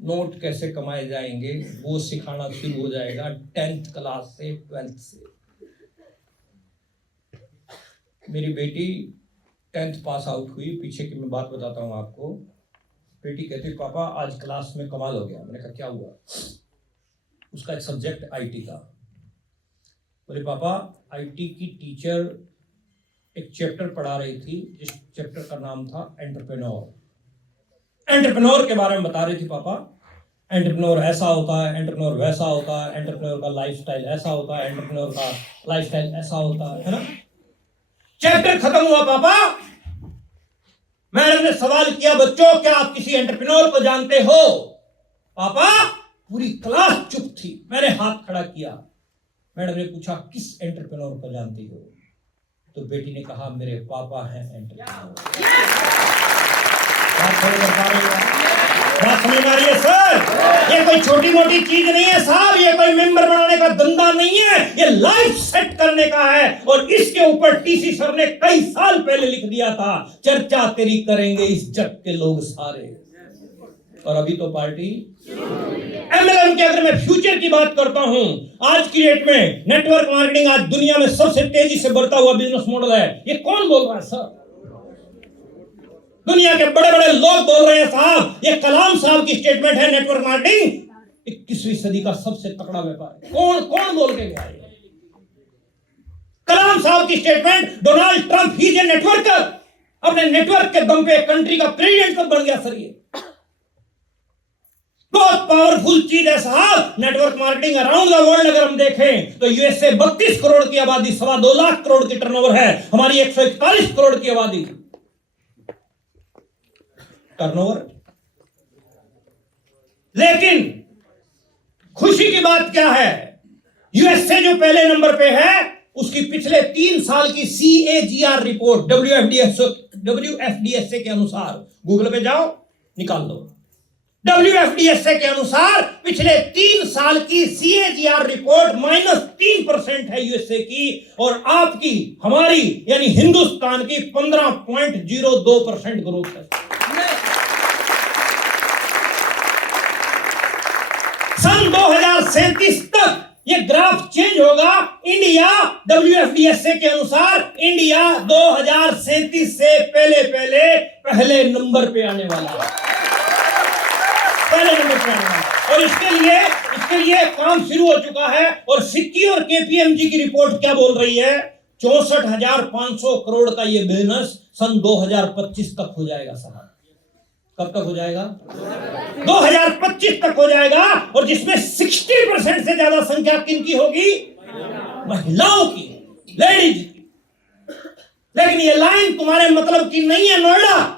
Note कैसे कमाए जाएंगे वो सिखाना शुरू हो जाएगा 10th क्लास से 12th से। मेरी बेटी 10th पास आउट हुई, पीछे की मैं बात बताता हूँ आपको। बेटी कहती पापा आज क्लास में कमाल हो गया। मैंने कहा क्या हुआ? उसका एक सब्जेक्ट आईटी था। बोले पापा आईटी की टीचर एक चैप्टर पढ़ा रही थी, जिस चैप्टर का नाम था एंटरप्रेन्योर के बारे में बता रही थी। पापा एंटरप्रेन्योर ऐसा होता है, एंटरप्रेन्योर वैसा होता है, एंटरप्रेन्योर का लाइफस्टाइल ऐसा होता है, एंटरप्रेन्योर का लाइफस्टाइल ऐसा होता है ना। चैप्टर खत्म हुआ पापा, मैडम ने सवाल किया बच्चों क्या आप किसी एंटरप्रेन्योर को जानते हो? पापा पूरी क्लास चुप थी। मैंने हाथ खड़ा किया। मैडम ने पूछा किस एंटरप्रेन्योर को जानती हो? तो बेटी ने कहा मेरे पापा हैं एंटरप्रेन्योर। बात समझ आ रही है सर? ये कोई छोटी मोटी चीज नहीं है साहब, ये कोई मेंबर बनाने का धंधा नहीं है, ये लाइफ सेट करने का है। और इसके ऊपर टीसी सर ने कई साल पहले लिख दिया था, चर्चा तेरी करेंगे इस जग के लोग सारे। और अभी तो पार्टी एमएलएम के अगर मैं फ्यूचर की बात करता हूं, आज की डेट में नेटवर्क मार्केटिंग आज दुनिया में सबसे तेजी से बढ़ता हुआ बिजनेस मॉडल है। ये कौन बोल रहा है सर? दुनिया के बड़े बड़े लोग बोल रहे हैं साहब। ये कलाम साहब की स्टेटमेंट है, नेटवर्क मार्केटिंग 21वीं सदी का सबसे तगड़ा व्यापार है। कौन बोल के गया? कलाम साहब की statement. Donald Trump he is a networker. अपने नेटवर्क के दम पे कंट्री का प्रेसिडेंट कब बन गया सर? ये बहुत पावरफुल चीज है साहब network marketing. Around the world अगर हम देखें तो यूएसए 32 करोड़ की आबादी, 2.25 लाख करोड़ की टर्नओवर है। हमारी 141 करोड़ की आबादी टर्नओवर। लेकिन खुशी की बात क्या है? यूएसए जो पहले नंबर पे है उसकी पिछले 3 साल की CAGR रिपोर्ट WFDSA के अनुसार, गूगल पे जाओ निकाल लो, WFDSA के अनुसार पिछले 3 साल की CAGR रिपोर्ट -3% है यूएसए की, और आपकी हमारी यानी हिंदुस्तान की 15.02% ग्रोथ है। सन 2037 तक ये ग्राफ चेंज होगा। इंडिया WFDSA के अनुसार इंडिया 2037 से पहले नंबर पे आने वाला है, पहले नंबर पे आने वाला है। और इसके लिए काम शुरू हो चुका है। और सिक्की और KPMG की रिपोर्ट क्या बोल रही है? 64,500 करोड़ का ये बिजनेस सन 2025 तक हो जाएगा साहब। कब तक हो जाएगा? 2025 तक हो जाएगा। और जिसमें 60% से ज्यादा संख्या किनकी होगी? महिलाओं की, लेडीज की। लेकिन ये लाइन तुम्हारे मतलब की नहीं है नोएडा।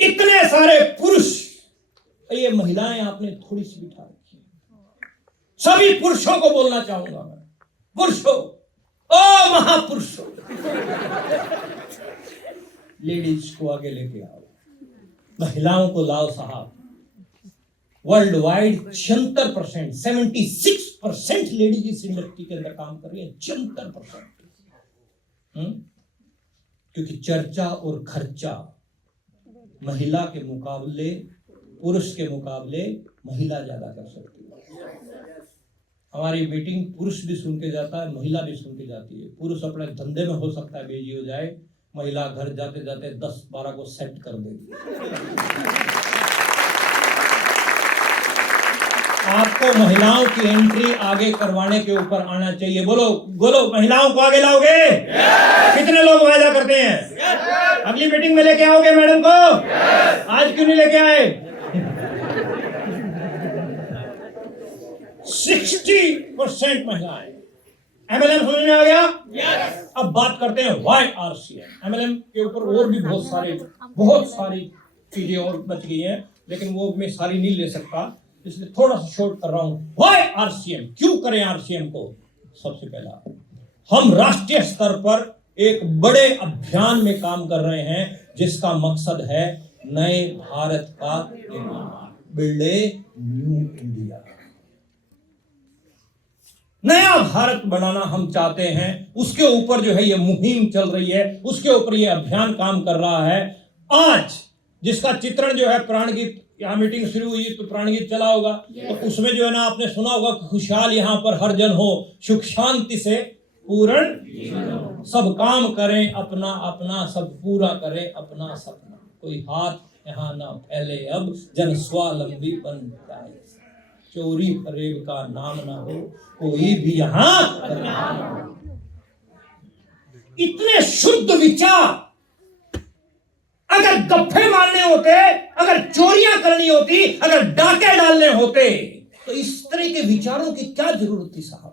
इतने सारे पुरुष, ये महिलाएं आपने थोड़ी सी बिठा रखी। सभी पुरुषों को बोलना चाहूंगा मैं, पुरुषों, ओ महापुरुषों, लेडीज को आगे लेके आओ, महिलाओं को लाओ साहब। वर्ल्ड वाइड 76%, 76% लेडीज इस इंडस्ट्री के अंदर काम कर रही है। 76%। क्योंकि चर्चा और खर्चा महिला के मुकाबले, पुरुष के मुकाबले महिला ज्यादा कर सकती है। हमारी मीटिंग पुरुष भी सुन के जाता है, महिला भी सुन के जाती है। पुरुष अपने धंधे में हो सकता है बिजी हो जाए, महिला घर जाते जाते 10-12 को सेट कर देगी। आपको महिलाओं की एंट्री आगे करवाने के ऊपर आना चाहिए। बोलो महिलाओं को आगे लाओगे? कितने लोग वायदा करते हैं? अगली मीटिंग में लेके आओगे मैडम को? आज क्यों नहीं लेके आए? 60% महिलाएं। MLM समझ में आ गया? अब बात करते हैं YRCM। MLM के ऊपर और भी बहुत सारी चीजें और बच गई हैं, लेकिन वो मैं सारी नहीं ले सकता, इसलिए थोड़ा सा शॉर्ट कर रहा हूं। YRCM क्यों करें? RCM को सबसे पहला, हम राष्ट्रीय स्तर पर एक बड़े अभियान में काम कर रहे हैं जिसका मकसद है नए भारत का निर्माण, बिल्ड ए न्यू इंडिया। नया भारत बनाना हम चाहते हैं, उसके ऊपर जो है ये मुहिम चल रही है, उसके ऊपर ये अभियान काम कर रहा है। आज जिसका चित्रण जो है प्राणगीत, यहाँ मीटिंग शुरू हुई तो प्राणगीत चला होगा, तो उसमें जो है ना आपने सुना होगा खुशहाल यहाँ पर हर जन हो, सुख शांति से पूर्ण, सब काम करें अपना अपना, सब पूरा करें अपना सपना, कोई हाथ यहाँ ना फैले अब, जन स्वावलंबी बन जाए, चोरी फरेब का नाम ना हो कोई भी यहाँ। इतने शुद्ध विचार अगर गप्फे मारने होते, अगर चोरियां करनी होती, अगर डाके डालने होते, तो इस तरह के विचारों की क्या जरूरत थी साहब?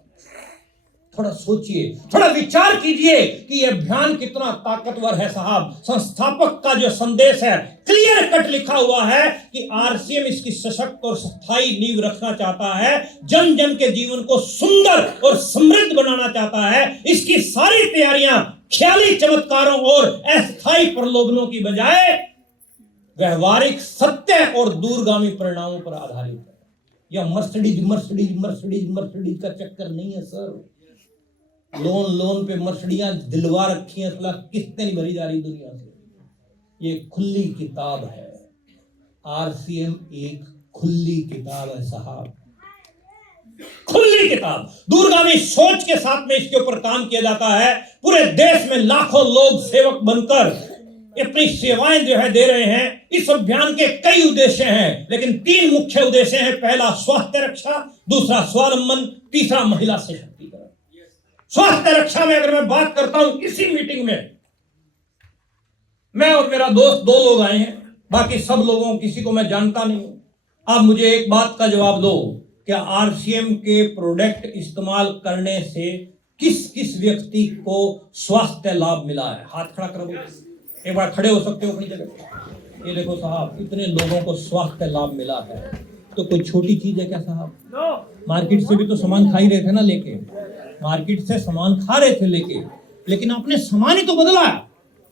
थोड़ा सोचिए, थोड़ा विचार कीजिए कि यह अभियान कितना ताकतवर है साहब। संस्थापक का जो संदेश है क्लियर कट लिखा हुआ है कि आरसीएम इसकी सशक्त और स्थायी नींव रखना चाहता है, जन जन के जीवन को सुंदर और समृद्ध बनाना चाहता है। इसकी सारी तैयारियां ख्याली चमत्कारों और अस्थायी प्रलोभनों की बजाय व्यवहारिक सत्य और दूरगामी परिणामों पर आधारित है। यह मर्सिडीज मर्सिडीज मर्सिडीज मर्सिडीज का चक्कर नहीं है सर। लोन पे मर्सिडीज दिलवा रखी हैं, किस्तें नहीं भरी जा रही दुनिया से। ये खुली किताब है, आरसीएम एक खुली किताब है साहब, खुली किताब। दूरगामी सोच के साथ में इसके ऊपर काम किया जाता है। पूरे देश में लाखों लोग सेवक बनकर अपनी सेवाएं जो है दे रहे हैं। इस अभियान के कई उद्देश्य हैं, लेकिन 3 मुख्य उद्देश्य हैं। पहला स्वास्थ्य रक्षा, दूसरा स्वावलंबन, तीसरा महिला सशक्तिकरण। स्वास्थ्य रक्षा में अगर मैं बात करता हूं, इसी मीटिंग में मैं और मेरा दोस्त 2 लोग आए हैं, बाकी सब लोगों किसी को मैं जानता नहीं हूं। आप मुझे एक बात का जवाब दो, क्या आरसीएम के प्रोडक्ट इस्तेमाल करने से किस किस व्यक्ति को स्वास्थ्य लाभ मिला है? हाथ खड़ा करो, एक बार खड़े हो सकते हो अपनी जगह। ये देखो साहब, इतने लोगों को स्वास्थ्य लाभ मिला है, तो कोई छोटी चीज है क्या साहब? मार्केट से भी तो सामान खा ही रहे थे ना लेके, मार्केट से सामान खा रहे थे लेके, लेकिन आपने सामान ही तो बदला।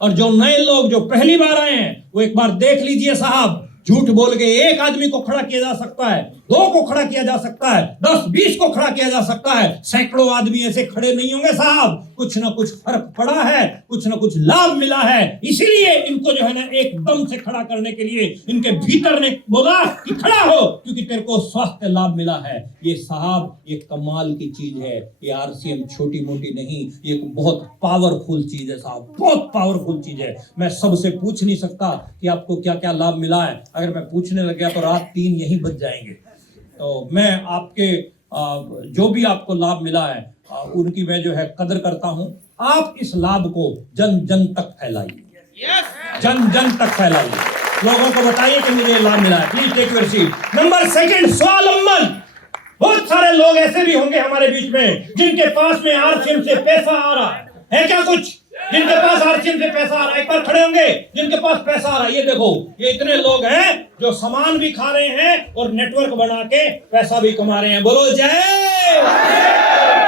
और जो नए लोग जो पहली बार आए हैं, वो एक बार देख लीजिए साहब, झूठ बोल के 1 आदमी को खड़ा किया जा सकता है, 2 को खड़ा किया जा सकता है, 10-20 को खड़ा किया जा सकता है, सैकड़ों आदमी ऐसे खड़े नहीं होंगे साहब। कुछ ना कुछ फर्क पड़ा है, कुछ ना कुछ लाभ मिला है, इसीलिए इनको जो है ना एकदम से खड़ा करने के लिए इनके भीतर ने बोला कि खड़ा हो, क्योंकि तेरे को स्वास्थ्य लाभ मिला है। ये साहब, ये कमाल की चीज है। ये आरसीएम छोटी मोटी नहीं, ये बहुत पावरफुल चीज है साहब, बहुत पावरफुल चीज है। मैं सबसे पूछ नहीं सकता कि आपको क्या क्या लाभ मिला है, अगर मैं पूछने लग गया तो रात 3 यहीं बज जाएंगे। तो मैं आपके जो भी आपको लाभ मिला है उनकी मैं जो है कदर करता हूं। आप इस लाभ को जन जन तक फैलाइए, जन जन तक फैलाइए, लोगों को बताइए कि मुझे लाभ मिला है। Please take your seat. Number 2, स्वावलंबन। बहुत सारे लोग ऐसे भी होंगे हमारे बीच में जिनके पास में आरसीएम से पैसा आ रहा है क्या? कुछ जिनके पास आरसीएम से पैसा आ रहा है, एक बार खड़े होंगे जिनके पास पैसा आ रहा है। ये देखो, ये इतने लोग हैं जो सामान भी खा रहे हैं और नेटवर्क बना के पैसा भी कमा रहे हैं। बोलो जय।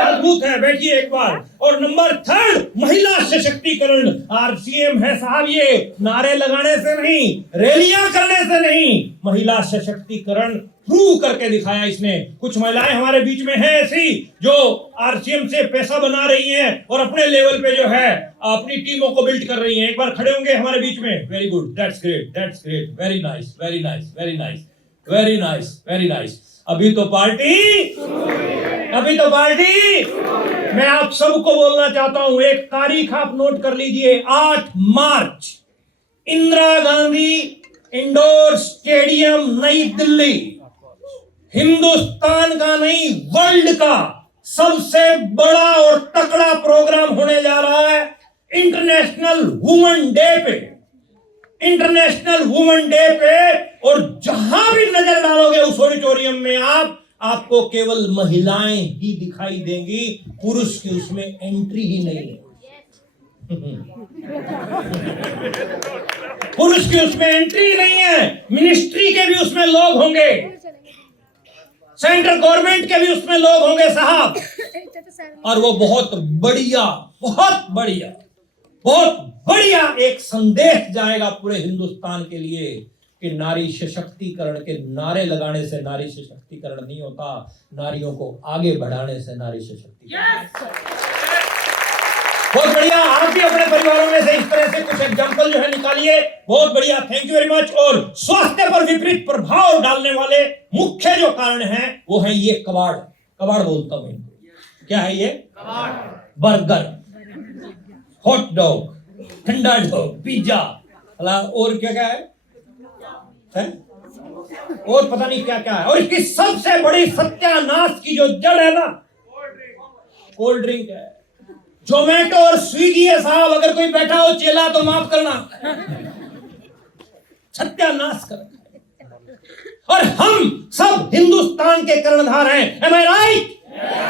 अद्भुत है, बैठिए एक बार। और नंबर 3, महिला सशक्तिकरण। आरसीएम है साहब, ये नारे लगाने से नहीं, रैलियां करने से नहीं, महिला सशक्तिकरण प्रूव करके दिखाया इसने। कुछ महिलाएं हमारे बीच में हैं ऐसी जो आरसीएम से पैसा बना रही हैं और अपने लेवल पे जो है अपनी टीमों को बिल्ड कर रही हैं। एक बार खड़े होंगे हमारे बीच में। Very good, that's great, that's great, very nice, very nice, very nice, very nice, very nice. अभी तो पार्टी, अभी तो पार्टी। मैं आप सबको बोलना चाहता हूं, एक तारीख आप नोट कर लीजिए, 8 मार्च, इंदिरा गांधी इंडोर स्टेडियम, नई दिल्ली। हिंदुस्तान का नहीं, वर्ल्ड का सबसे बड़ा और तगड़ा प्रोग्राम होने जा रहा है इंटरनेशनल वुमेन डे पे, इंटरनेशनल वुमेन डे पे। और जहां भी नजर डालोगे उस ऑडिटोरियम में आपको केवल महिलाएं ही दिखाई देंगी, पुरुष की उसमें एंट्री ही नहीं है। पुरुष की उसमें एंट्री नहीं है। मिनिस्ट्री के भी उसमें लोग होंगे, सेंट्रल गवर्नमेंट के भी उसमें लोग होंगे साहब। और वो बहुत बढ़िया, बहुत बढ़िया, बहुत बढ़िया एक संदेश जाएगा पूरे हिंदुस्तान के लिए कि नारी सशक्तिकरण के नारे लगाने से नारी सशक्तिकरण नहीं होता, नारियों को आगे बढ़ाने से नारी सशक्तिकरण। बहुत बहुत बढ़िया। आप भी अपने परिवारों में से इस तरह से कुछ एग्जाम्पल जो है निकालिए। बहुत बढ़िया, थैंक यू वेरी मच। और स्वास्थ्य पर विपरीत प्रभाव डालने वाले मुख्य जो कारण हैं वो है ये कबाड़। कबाड़ बोलता हूं इनको। क्या है ये? कबाड़। बर्गर, हॉट डॉग, ठंडा डॉग, पिज्जा, और क्या क्या है? और पता नहीं क्या क्या है। और इसकी सबसे बड़ी सत्यानाश की जो जड़ है ना, कोल्ड ड्रिंक है। जोमेटो और स्विगी है साहब, अगर कोई बैठा हो चेला तो माफ करना, सत्यानाश कर। और हम सब हिंदुस्तान के कर्णधार हैं। एम आई राइट?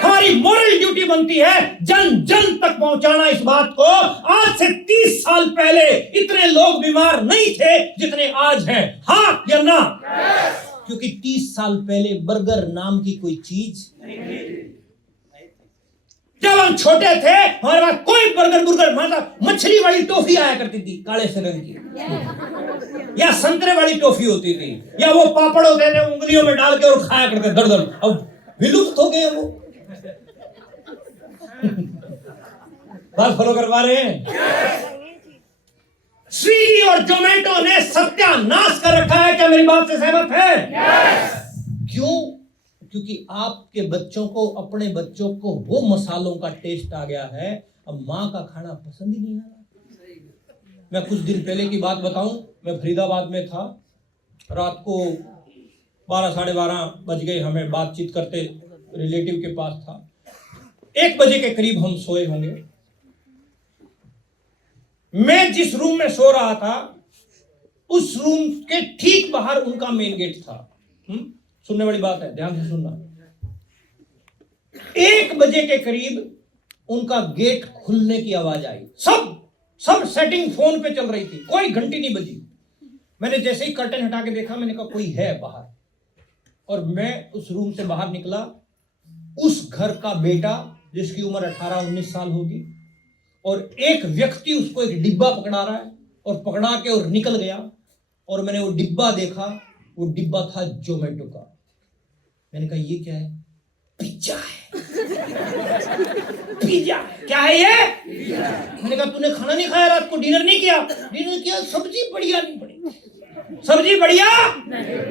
हमारी मोरल ड्यूटी बनती है जन जन तक पहुंचाना इस बात को। आज से 30 साल पहले इतने लोग बीमार नहीं थे जितने आज हैं। हाँ या ना? क्योंकि 30 साल पहले बर्गर नाम की कोई चीज नहीं। जब हम छोटे थे हमारे पास कोई बर्गर बुर्गर, मतलब मछली वाली टॉफी आया करती थी काले से रंग की, या संतरे वाली टॉफी होती थी, या वो पापड़ होते थे उंगलियों में डाल के और खाया करते दर दर। अब विलुप्त हो गए वो। बात फॉलो करवा रहे हैं? स्विगी और जोमेटो ने सत्यानाश कर रखा है। क्या मेरी बात से सहमत है? क्यों? क्योंकि आपके बच्चों को, अपने बच्चों को वो मसालों का टेस्ट आ गया है, अब मां का खाना पसंद ही नहीं आ रहा। मैं कुछ दिन पहले की बात बताऊं, मैं फरीदाबाद में था, रात को 12 साढ़े 12 बज गए, हमें बातचीत करते रिलेटिव के पास था। 1 बजे के करीब हम सोए होंगे। मैं जिस रूम में सो रहा था उस रूम के ठीक बाहर उनका मेन गेट था। सुनने वाली बात है, ध्यान से सुनना। 1 बजे के करीब उनका गेट खुलने की आवाज आई। सब सेटिंग फोन पे चल रही थी, कोई घंटी नहीं बजी। मैंने जैसे ही कर्टन हटा के देखा, मैंने कहा कोई है बाहर, और मैं उस रूम से बाहर निकला। उस घर का बेटा जिसकी उम्र 18-19 साल होगी, और एक व्यक्ति उसको एक डिब्बा पकड़ा रहा है, और पकड़ा के और निकल गया। और मैंने वो डिब्बा देखा, वो डिब्बा था जोमेटो का। मैंने कहा ये क्या है? पिज्जा है। पिज्जा क्या है ये? मैंने कहा तूने खाना नहीं खाया रात को, डिनर नहीं किया? डिनर किया, सब्जी बढ़िया नहीं बनी। सब्जी बढ़िया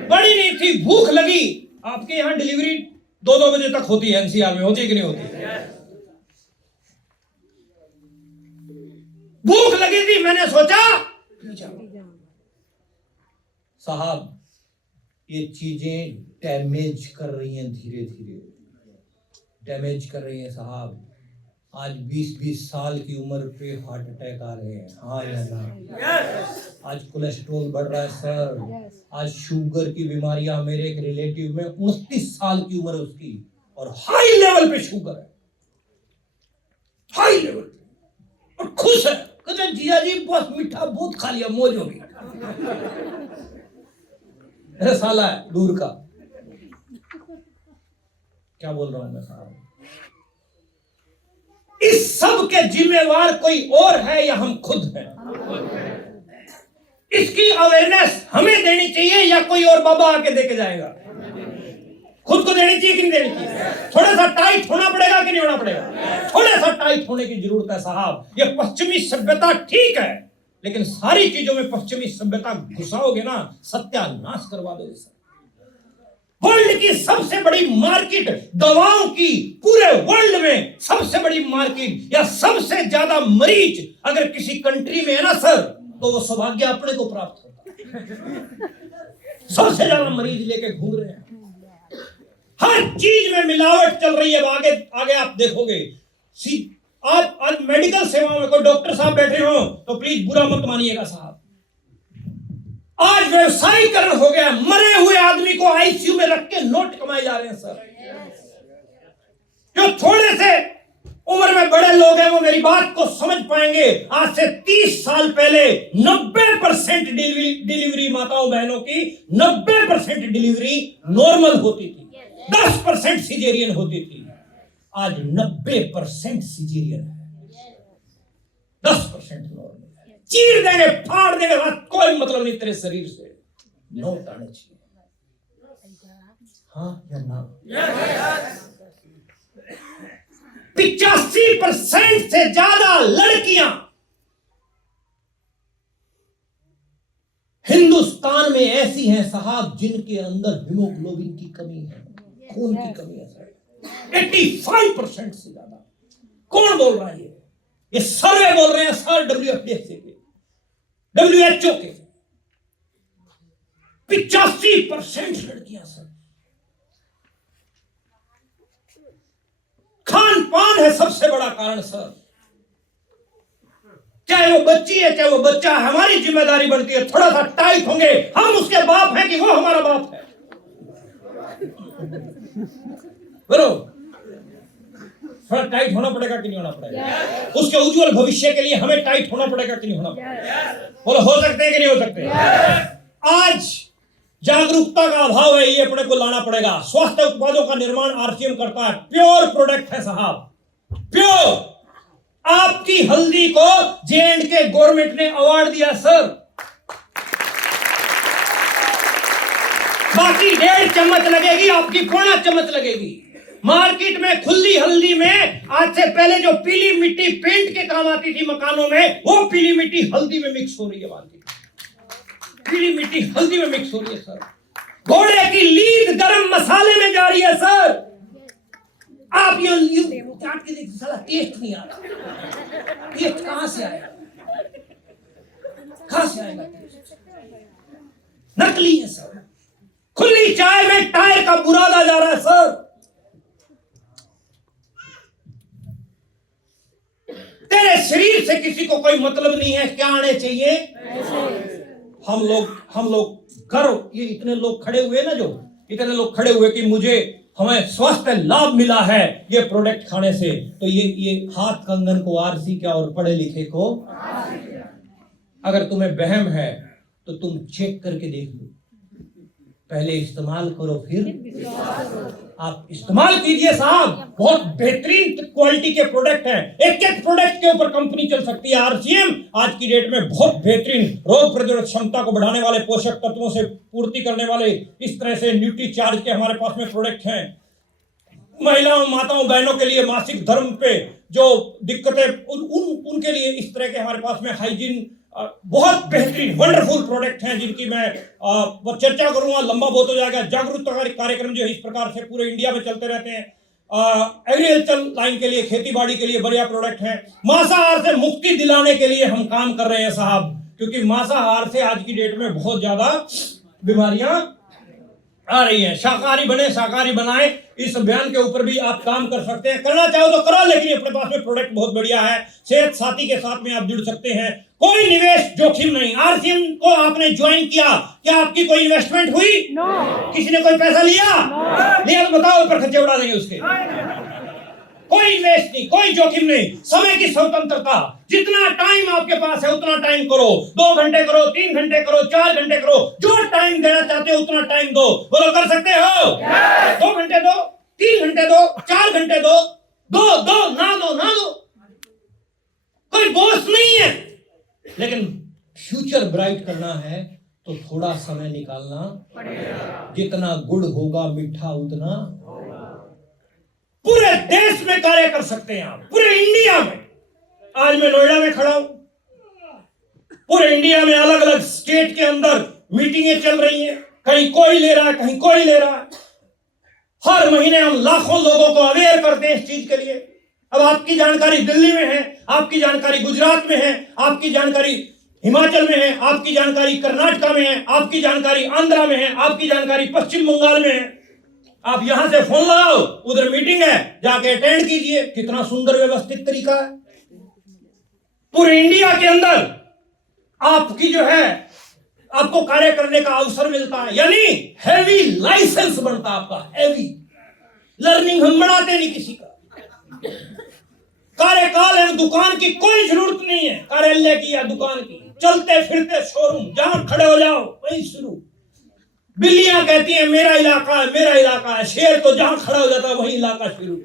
बड़ी नहीं थी, भूख लगी। आपके यहाँ डिलीवरी 2-2 बजे तक होती है, एनसीआर में होती है कि नहीं होती? भूख लगी थी, मैंने सोचा साहब ये चीजें डैमेज कर रही हैं, धीरे धीरे डैमेज कर रही हैं साहब। आज 20-20 साल की उम्र पे हार्ट अटैक आ रहे हैं। हाँ या ना? आज कोलेस्ट्रॉल बढ़ रहा है सर। आज शुगर की बीमारियां, मेरे एक रिलेटिव में 29 साल की उम्र है उसकी, और हाई लेवल पे शुगर है, हाई लेवल पे, और खुश है। कहते जिया जी बस मीठा बहुत खा लिया, मौज हो गई। साला है दूर का। क्या बोल रहा हूं मैं साहब? इस सब के जिम्मेवार कोई और है या हम खुद हैं? इसकी अवेयरनेस हमें देनी चाहिए या कोई और बाबा आके देके जाएगा? खुद को देनी चाहिए कि नहीं देनी चाहिए? थोड़ा सा टाइट होना पड़ेगा कि नहीं होना पड़ेगा? थोड़ा सा टाइट होने की जरूरत है साहब। ये पश्चिमी सभ्यता ठीक है, लेकिन सारी चीजों में पश्चिमी सभ्यता घुसाओगे ना, सत्यानाश करवा दोगे सर। वर्ल्ड की सबसे बड़ी मार्केट दवाओं की, पूरे वर्ल्ड में सबसे बड़ी मार्केट या सबसे ज्यादा मरीज अगर किसी कंट्री में है ना सर, तो वो सौभाग्य अपने को प्राप्त होता है। सबसे ज्यादा मरीज लेके घूम रहे हैं, हर चीज में मिलावट चल रही है। आगे आगे आप देखोगे। आप आज मेडिकल सेवाओं में कोई डॉक्टर साहब बैठे हो तो प्लीज बुरा मत मानिएगा साहब। आज व्यवसायीकरण हो गया, मरे हुए आदमी को आईसीयू में रख के नोट कमाए जा रहे हैं सर। जो थोड़े से उम्र में बड़े लोग हैं वो मेरी बात को समझ पाएंगे। आज से 30 साल पहले 90% डिलीवरी माताओं बहनों की 90% डिलीवरी नॉर्मल होती थी, 10% सिजेरियन होती थी। आज 90% सिजेरियन है, 10% नॉर्मल। चीर देंगे, फाड़ देंगे, कोई मतलब नहीं तेरे शरीर से, नोट आने चाहिए। हाँ या ना? 85% से ज्यादा लड़कियां हिंदुस्तान में ऐसी हैं साहब जिनके अंदर हीमोग्लोबिन की कमी है, खून की कमी है सर। 85% से ज्यादा। कौन बोल रहा है ये सर्वे बोल रहे हैं सर, WFDSA के, WHO के। 85% लड़कियां सर। खान पान है सबसे बड़ा कारण सर। चाहे वो बच्ची है चाहे वो बच्चा है, हमारी जिम्मेदारी बनती है थोड़ा सा टाइट होंगे। हम उसके बाप हैं कि वो हमारा बाप है। बोलो, थोड़ा टाइट होना पड़ेगा कि नहीं होना पड़ेगा? उसके उज्जवल भविष्य के लिए हमें टाइट होना पड़ेगा कि नहीं होना पड़ेगा? बोलो, हो सकते हैं कि नहीं हो सकते? आज जागरूकता का अभाव है, ये अपने को लाना पड़ेगा। स्वास्थ्य उत्पादों का निर्माण आरसीएम करता है, प्योर प्रोडक्ट है साहब, प्योर। आपकी हल्दी को J&K गवर्नमेंट ने अवार्ड दिया सर। बाकी 1.5 चम्मच लगेगी, आपकी 1.25 चम्मच लगेगी। मार्केट में खुली हल्दी में आज से पहले जो पीली मिट्टी पेंट के काम आती थी मकानों में, वो पीली मिट्टी हल्दी में मिक्स हो रही है। पीली मिट्टी हल्दी में मिक्स हो रही है सर। घोड़े की लीद गरम मसाले में जा रही है सर। आप ये चाट के देखिए, साला टेस्ट नहीं आ रहा। टेस्ट कहां से आएगा? कहां से आएगा टेस्ट? नकली है सर। खुली चाय में टायर का बुरादा जा रहा है सर। तेरे शरीर से किसी को कोई मतलब नहीं है, क्या आने चाहिए? हम लोग करो, ये इतने लोग खड़े हुए ना, जो इतने लोग खड़े हुए कि हमें स्वास्थ्य लाभ मिला है ये प्रोडक्ट खाने से, तो ये हाथ कंगन को आरसी क्या और पढ़े लिखे को, अगर तुम्हें वहम है तो तुम चेक करके देख लो, पहले इस्तेमाल करो फिर आप इस्तेमाल कीजिए साहब। बहुत बेहतरीन क्वालिटी के प्रोडक्ट हैं, एक प्रोडक्ट के ऊपर कंपनी चल सकती है। आरसीएम आज की डेट में बहुत बेहतरीन रोग प्रतिरोधक क्षमता को बढ़ाने वाले, पोषक तत्वों से पूर्ति करने वाले, इस तरह से न्यूट्री चार्ज के हमारे पास में प्रोडक्ट हैं। महिलाओं, माताओं, बहनों के लिए मासिक धर्म पे जो दिक्कतें उनके लिए इस तरह के हमारे पास में हाइजीन बहुत बेहतरीन वंडरफुल प्रोडक्ट हैं, जिनकी मैं चर्चा करूंगा, लंबा बहुत हो जाएगा। जागरूकता कार्यक्रम जो है इस प्रकार से पूरे इंडिया में चलते रहते हैं। एग्रीकल्चर लाइन के लिए, खेती बाड़ी के लिए बढ़िया प्रोडक्ट है। मांसाहार से मुक्ति दिलाने के लिए हम काम कर रहे हैं साहब, क्योंकि मांसाहार से आज की डेट में बहुत ज्यादा बीमारियां आ रही हैं। शाकाहारी बने, शाकाहारी बनाए, इस अभियान के ऊपर भी आप काम कर सकते हैं। करना चाहो तो करो, लेकिन अपने पास में प्रोडक्ट बहुत बढ़िया है। सेहत साथी के साथ में आप जुड़ सकते हैं, कोई निवेश जोखिम नहीं। आरसीएम को आपने ज्वाइन किया, क्या आपकी कोई इन्वेस्टमेंट हुई? किसी ने कोई पैसा लिया? लिया तो बताओ, ऊपर खर्चे उड़ा देंगे उसके। कोई इन्वेस्ट नहीं, कोई जोखिम नहीं, समय की स्वतंत्रता। जितना टाइम आपके पास है उतना टाइम करो, 2 घंटे करो, 3 घंटे करो, 4 घंटे करो, जो टाइम देना चाहते हो उतना टाइम दो। बोलो, कर सकते हो? 2 घंटे दो, 3 घंटे दो, 4 घंटे दो, दो ना दो, कोई बोझ नहीं है। लेकिन फ्यूचर ब्राइट करना है तो थोड़ा समय निकालना पड़ेगा। जितना गुड़ होगा मीठा उतना। पूरे देश में कार्य कर सकते हैं आप, पूरे इंडिया में। आज मैं नोएडा में खड़ा हूं, पूरे इंडिया में अलग अलग स्टेट के अंदर मीटिंगें चल रही हैं, कहीं कोई ले रहा है, कहीं कोई ले रहा है। हर महीने हम लाखों लोगों को अवेयर करते हैं इस चीज के लिए। अब आपकी जानकारी दिल्ली में है, आपकी जानकारी गुजरात में है, आपकी जानकारी हिमाचल में है, आपकी जानकारी कर्नाटका में है, आपकी जानकारी आंध्रा में है, आपकी जानकारी पश्चिम बंगाल में है। आप यहां से फोन लगाओ, उधर मीटिंग है, जाके अटेंड कीजिए। कितना सुंदर व्यवस्थित तरीका है। पूरे इंडिया के अंदर आपकी जो है, आपको कार्य करने का अवसर मिलता है, यानी हैवी लाइसेंस बनता है आपका। हैवी लर्निंग हम बढ़ाते नहीं किसी का। कार्यकाल है, दुकान की कोई जरूरत नहीं है, कार्यालय की या दुकान की। चलते फिरते शोरूम, जहां खड़े हो जाओ वहीं शुरू। बिल्लियां कहती हैं मेरा इलाका है, मेरा इलाका है। शेर तो जहां खड़ा हो जाता है वहीं इलाका शुरू।